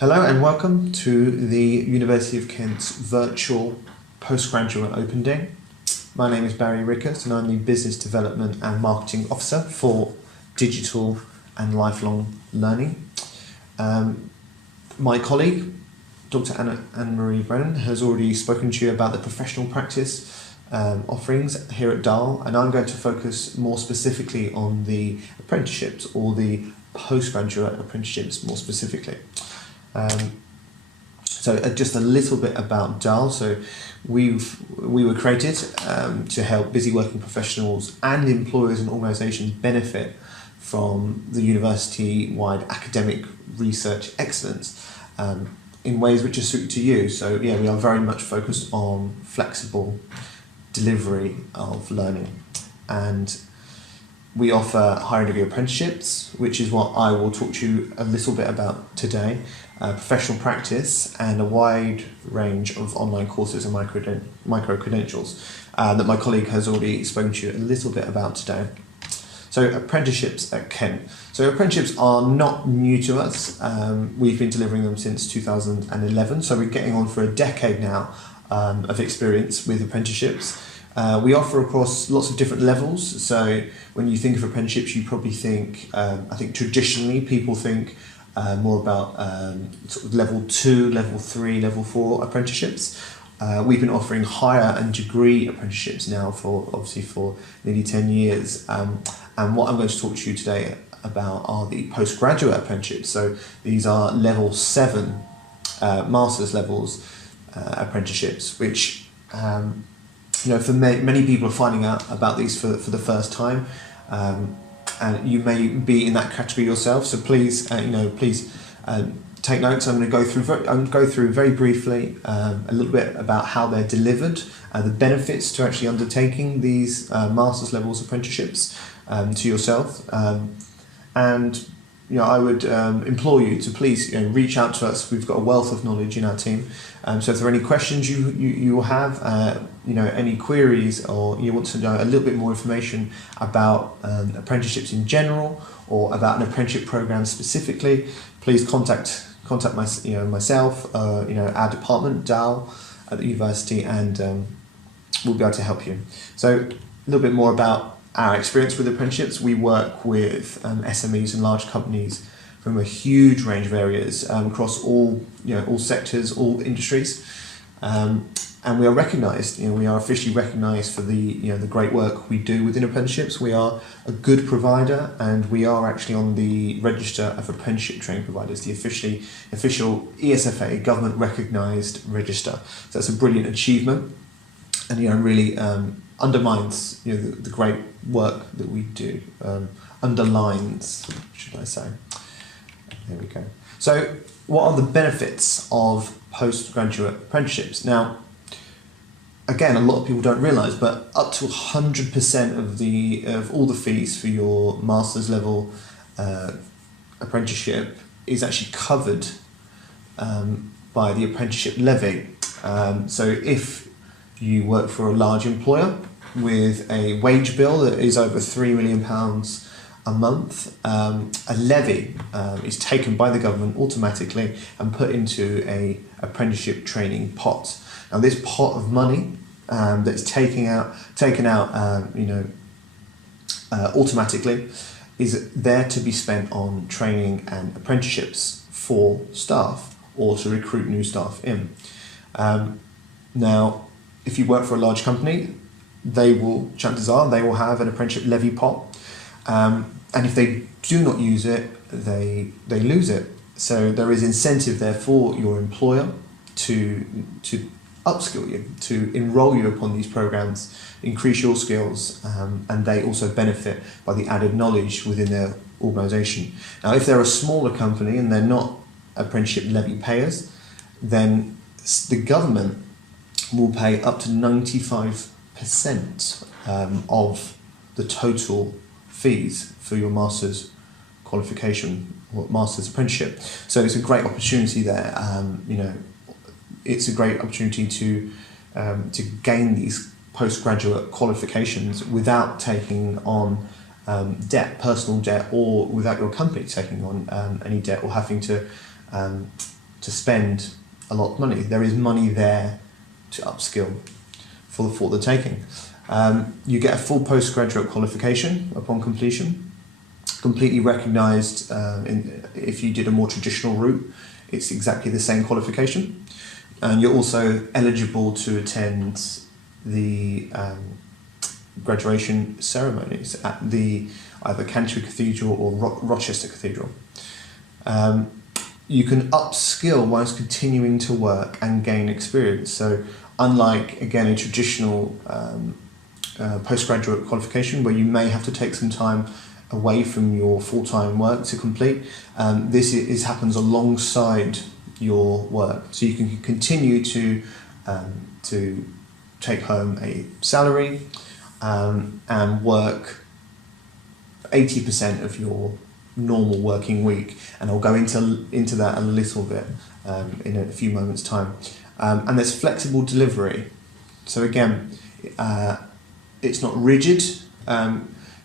Hello and welcome to the University of Kent's virtual postgraduate open day. My name is Barry Rickert and I'm the Business Development and Marketing Officer for Digital and Lifelong Learning. My colleague, Dr. Anne-Marie Brennan, has already spoken to you about the professional practice offerings here at DaLL, and I'm going to focus more specifically on the apprenticeships, or the postgraduate apprenticeships more specifically. Just a little bit about DaLL. So we were created to help busy working professionals and employers and organisations benefit from the university-wide academic research excellence in ways which are suited to you. So yeah, we are very much focused on flexible delivery of learning, and we offer higher degree apprenticeships, which is what I will talk to you a little bit about today, professional practice, and a wide range of online courses and micro-credentials that my colleague has already spoken to you a little bit about today. So apprenticeships at Kent. So apprenticeships are not new to us. We've been delivering them since 2011, so we're getting on for a decade now of experience with apprenticeships. We offer across lots of different levels. So when you think of apprenticeships, you probably think, I think traditionally people think more about sort of level 2, level 3, level 4 apprenticeships. We've been offering higher and degree apprenticeships now for nearly 10 years. And what I'm going to talk to you today about are the postgraduate apprenticeships. So these are level 7 master's levels apprenticeships, which for many people are finding out about these for the first time, and you may be in that category yourself. So please take notes. I'm going to go through very briefly a little bit about how they're delivered, the benefits to actually undertaking these master's levels apprenticeships to yourself, and I would implore you to please reach out to us. We've got a wealth of knowledge in our team. So if there are any questions you have, any queries, or you want to know a little bit more information about apprenticeships in general, or about an apprenticeship program specifically, please contact myself, our department, DaLL, at the university, and we'll be able to help you. So a little bit more about our experience with apprenticeships. We work with SMEs and large companies from a huge range of areas across all sectors, all industries, and we are recognised. We are officially recognised for the great work we do within apprenticeships. We are a good provider, and we are actually on the register of apprenticeship training providers, the official ESFA government recognised register. So that's a brilliant achievement, and really undermines the great work that we do, underlines, should I say. There we go. So what are the benefits of postgraduate apprenticeships? Now, again, a lot of people don't realise, but up to 100% of all the fees for your master's level apprenticeship is actually covered by the apprenticeship levy. So if you work for a large employer with a wage bill that is over £3 million a month, a levy is taken by the government automatically and put into a apprenticeship training pot. Now, this pot of money that's taken out automatically is there to be spent on training and apprenticeships for staff, or to recruit new staff in. Now, if you work for a large company, chances are they will have an apprenticeship levy pot, and if they do not use it, they lose it. So there is incentive there for your employer to upskill you, to enrol you upon these programs, increase your skills, and they also benefit by the added knowledge within their organisation. Now, if they're a smaller company and they're not apprenticeship levy payers, then the government will pay up to 95% of the total fees for your master's qualification or master's apprenticeship. So it's a great opportunity there. It's a great opportunity to gain these postgraduate qualifications without taking on personal debt, or without your company taking on any debt, or having to to spend a lot of money. There is money there to upskill for the taking. You get a full postgraduate qualification upon completion, completely recognised. If you did a more traditional route, it's exactly the same qualification. And you're also eligible to attend the graduation ceremonies at the either Canterbury Cathedral or Rochester Cathedral. You can upskill whilst continuing to work and gain experience. So unlike, again, a traditional postgraduate qualification where you may have to take some time away from your full-time work to complete, this happens alongside your work. So you can continue to take home a salary and work 80% of your normal working week, and I'll go into that a little bit in a few moments' time. And there's flexible delivery. So again, it's not rigid.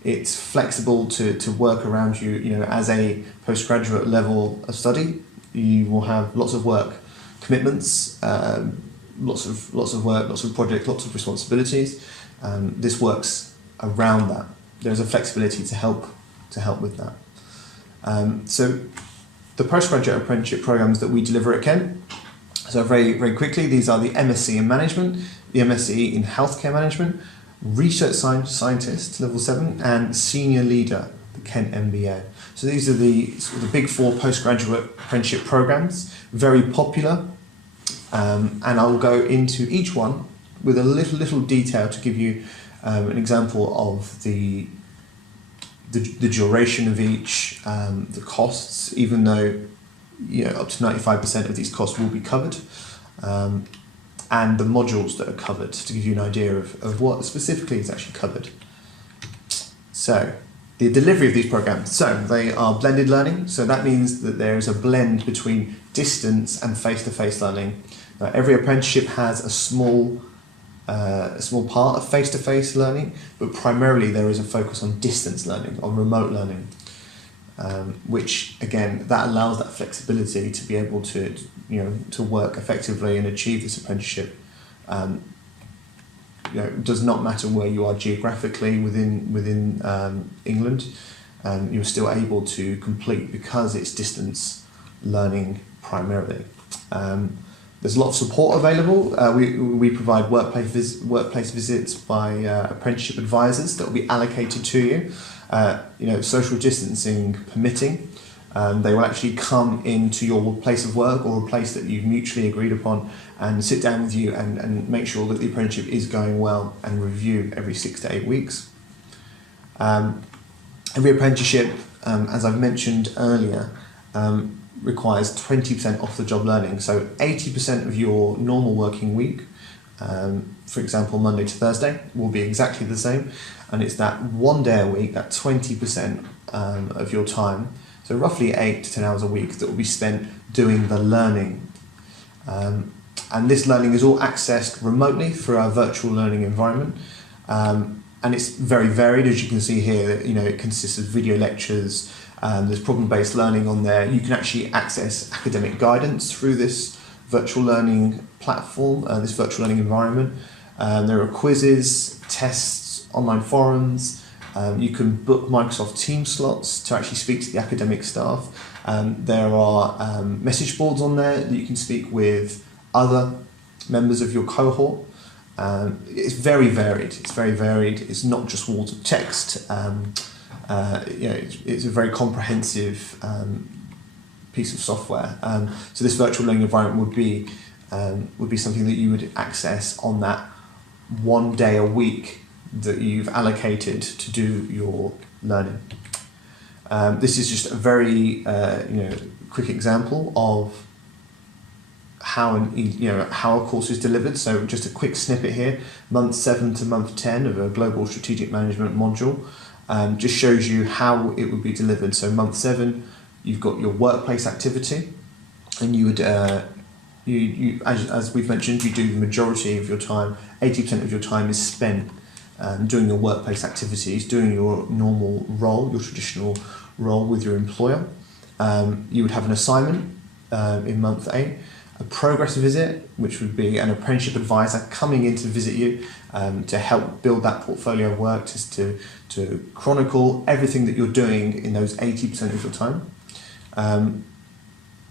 It's flexible to work around you. You know, as a postgraduate level of study, you will have lots of work commitments, lots of work, lots of projects, lots of responsibilities. This works around that. There's a flexibility to help with that. So the postgraduate apprenticeship programs that we deliver at Kent. So very, very quickly, these are the MSc in Management, the MSc in Healthcare Management, Research Scientist, Level 7, and Senior Leader, the Kent MBA. So these are the big four postgraduate apprenticeship programs, very popular, and I will go into each one with a little detail to give you an example of the duration of each, the costs, even though up to 95% of these costs will be covered, and the modules that are covered, to give you an idea of what specifically is actually covered. So the delivery of these programs, so they are blended learning, so that means that there is a blend between distance and face-to-face learning. Now, every apprenticeship has a small part of face-to-face learning, but primarily there is a focus on distance learning, on remote learning, which again, that allows that flexibility to be able to work effectively and achieve this apprenticeship. It does not matter where you are geographically within England, you're still able to complete because it's distance learning primarily. There's a lot of support available. We provide workplace visits by apprenticeship advisors that will be allocated to you. Social distancing permitting, they will actually come into your place of work or a place that you've mutually agreed upon and sit down with you and make sure that the apprenticeship is going well and review every 6 to 8 weeks. Every apprenticeship, as I've mentioned earlier, requires 20% off-the-job learning. So 80% of your normal working week, for example, Monday to Thursday, will be exactly the same. And it's that 1 day a week, that 20% of your time, so roughly 8 to 10 hours a week, that will be spent doing the learning. And this learning is all accessed remotely through our virtual learning environment. And it's very varied, as you can see here. It consists of video lectures, there's problem-based learning on there. You can actually access academic guidance through this virtual learning platform, this virtual learning environment. There are quizzes, tests, online forums. You can book Microsoft Teams slots to actually speak to the academic staff. There are message boards on there that you can speak with other members of your cohort. It's very varied. It's not just walls of text. It's a very comprehensive piece of software. So this virtual learning environment would be something that you would access on that 1 day a week that you've allocated to do your learning. This is just a very quick example of how a course is delivered. So just a quick snippet here, month 7 to month 10 of a global strategic management module. Just shows you how it would be delivered. So month 7, you've got your workplace activity, and you would, as we've mentioned, you do the majority of your time. 80% of your time is spent doing your workplace activities, doing your normal role, your traditional role with your employer. You would have an assignment in month 8. A progress visit, which would be an apprenticeship advisor coming in to visit you to help build that portfolio of work, just to chronicle everything that you're doing in those 80% of your time.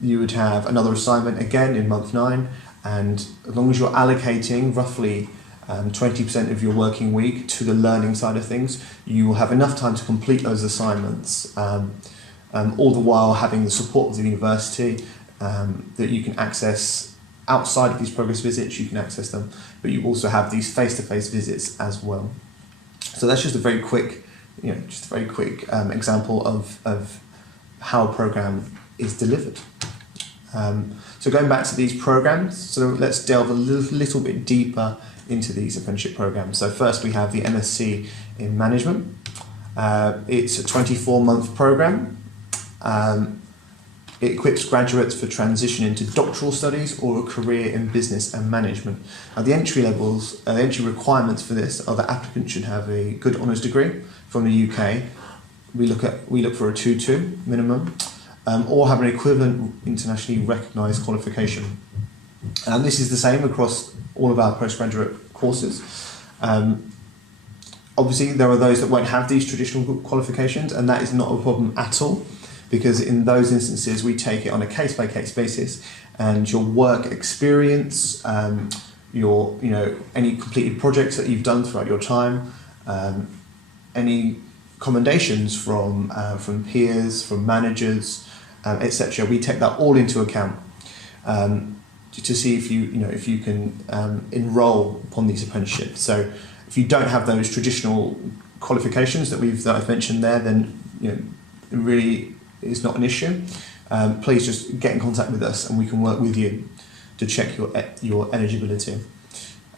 You would have another assignment again in month 9, and as long as you're allocating roughly 20% of your working week to the learning side of things, you will have enough time to complete those assignments, all the while having the support of the university that you can access outside of these progress visits. You can access them, but you also have these face-to-face visits as well. So that's just a very quick, example of how a program is delivered. So going back to these programs, so let's delve a little bit deeper into these apprenticeship programs. So first we have the MSc in Management. It's a 24-month program. It equips graduates for transition into doctoral studies or a career in business and management. Now the entry requirements for this are that applicants should have a good honours degree from the UK. We look for a 2-2 minimum, or have an equivalent internationally recognised qualification. And this is the same across all of our postgraduate courses. Obviously there are those that won't have these traditional qualifications, and that is not a problem at all, because in those instances we take it on a case-by-case basis, and your work experience, any completed projects that you've done throughout your time, any commendations from peers, from managers, etc. We take that all into account to see if you can enrol upon these apprenticeships. So if you don't have those traditional qualifications that I've mentioned there, then it really is not an issue. Please just get in contact with us and we can work with you to check your eligibility.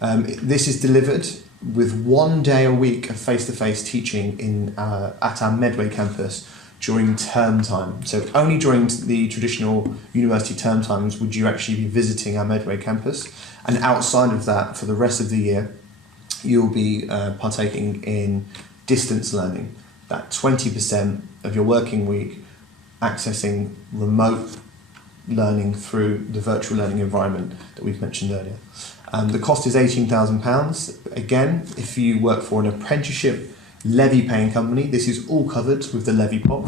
This is delivered with 1 day a week of face-to-face teaching at our Medway campus during term time. So only during the traditional university term times would you actually be visiting our Medway campus, and outside of that, for the rest of the year, you'll be partaking in distance learning. That 20% of your working week accessing remote learning through the virtual learning environment that we've mentioned earlier. The cost is £18,000. Again, if you work for an apprenticeship levy-paying company, this is all covered with the levy pot.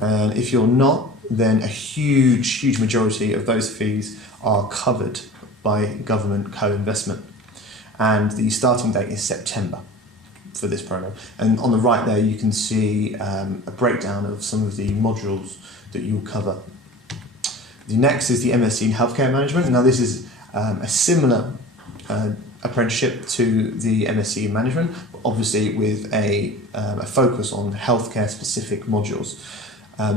And if you're not, then a huge majority of those fees are covered by government co-investment. And the starting date is September for this program. And on the right there, you can see a breakdown of some of the modules that you'll cover. The next is the MSc in Healthcare Management. Now this is a similar apprenticeship to the MSc in Management, but obviously with a focus on healthcare specific modules.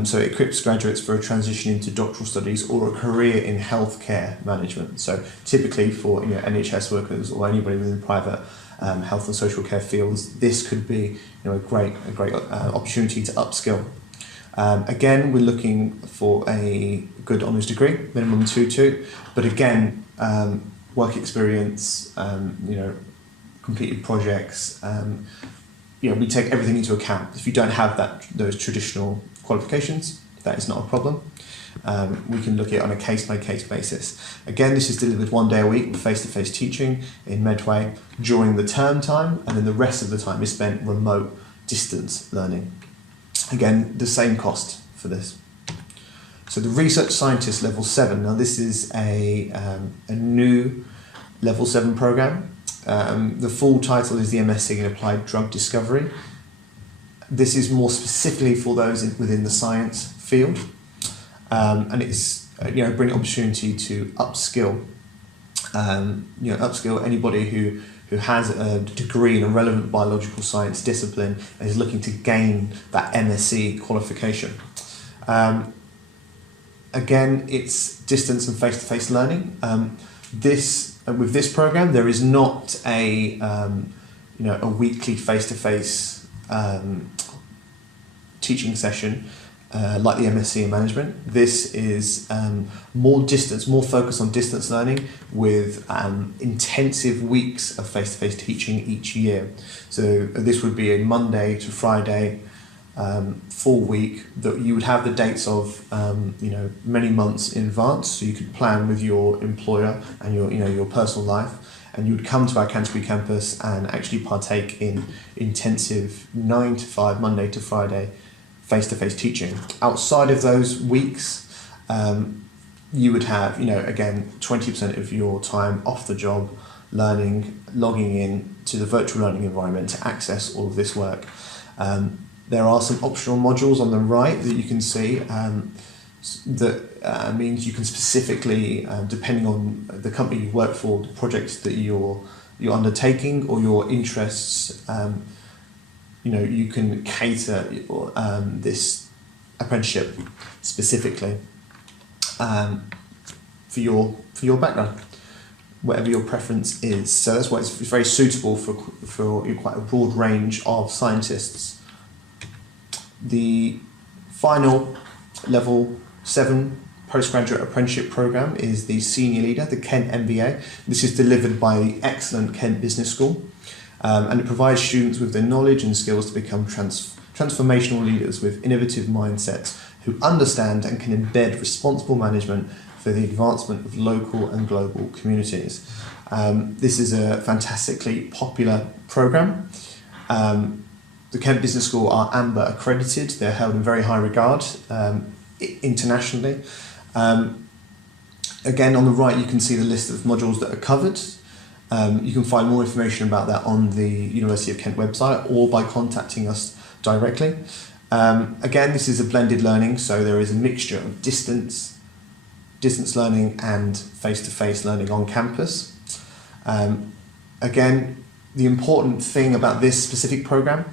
So it equips graduates for a transition into doctoral studies or a career in healthcare management. So typically for NHS workers or anybody within private health and social care fields, this could be a great opportunity to upskill. Again, we're looking for a good honours degree, minimum 2-2, but again, work experience, completed projects, we take everything into account. If you don't have those traditional qualifications, that is not a problem. We can look at it on a case-by-case basis. Again, this is delivered 1 day a week with face-to-face teaching in Medway during the term time, and then the rest of the time is spent remote distance learning. Again, the same cost for this. So the Research Scientist Level 7, now this is a new Level 7 program. The full title is the MSc in Applied Drug Discovery. This is more specifically for those within the science field, and it's bring opportunity to upskill. Upskill anybody who has a degree in a relevant biological science discipline and is looking to gain that MSc qualification. Again, it's distance and face-to-face learning. With this program, there is not a weekly face-to-face teaching session like the MSc in Management. This is more focus on distance learning with intensive weeks of face-to-face teaching each year. So this would be a Monday to Friday full week that you would have the dates of many months in advance, so you could plan with your employer and your personal life, and you would come to our Canterbury campus and actually partake in intensive 9 to 5 Monday to Friday face-to-face teaching. Outside of those weeks, you would have, again, 20% of your time off the job, learning, logging in to the virtual learning environment to access all of this work. There are some optional modules on the right that you can see that means you can specifically, depending on the company you work for, the projects that you're undertaking or your interests, you can cater this apprenticeship specifically for your background, whatever your preference is. So that's why it's very suitable for quite a broad range of scientists. The final level 7 postgraduate apprenticeship program is the Senior Leader, the Kent MBA. This is delivered by the excellent Kent Business School, and it provides students with the knowledge and skills to become transformational leaders with innovative mindsets who understand and can embed responsible management for the advancement of local and global communities. This is a fantastically popular program. The Kent Business School are AMBER accredited. They're held in very high regard internationally. Again, on the right, you can see the list of modules that are covered. You can find more information about that on the University of Kent website or by contacting us directly. Again, this is a blended learning, so there is a mixture of distance learning and face-to-face learning on campus. Again, the important thing about this specific program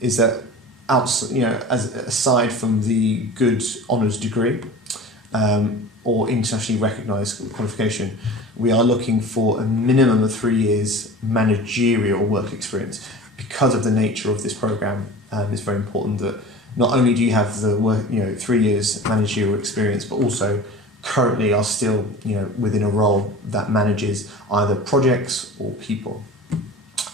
is that aside from the good honours degree or internationally recognised qualification, we are looking for a minimum of 3 years managerial work experience. Because of the nature of this program, it's very important that not only do you have the work, 3 years managerial experience, but also currently are still within a role that manages either projects or people.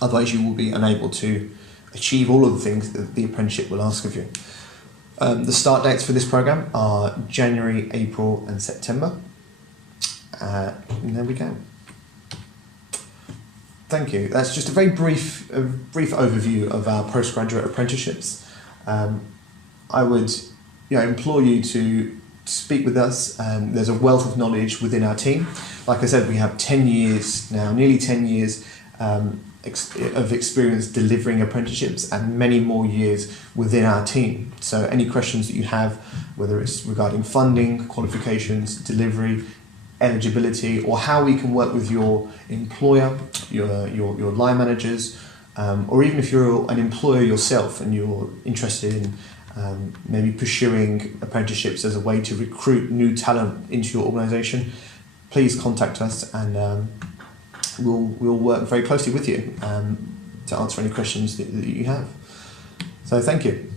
Otherwise, you will be unable to achieve all of the things that the apprenticeship will ask of you. The start dates for this program are January, April and September. And there we go. Thank you. That's just a very brief overview of our postgraduate apprenticeships. I would implore you to speak with us. There's a wealth of knowledge within our team. Like I said, we have 10 years now, nearly 10 years of experience delivering apprenticeships and many more years within our team. So any questions that you have, whether it's regarding funding, qualifications, delivery, eligibility, or how we can work with your employer, your line managers, or even if you're an employer yourself and you're interested in maybe pursuing apprenticeships as a way to recruit new talent into your organisation, please contact us and we'll work very closely with you to answer any questions that you have. So thank you.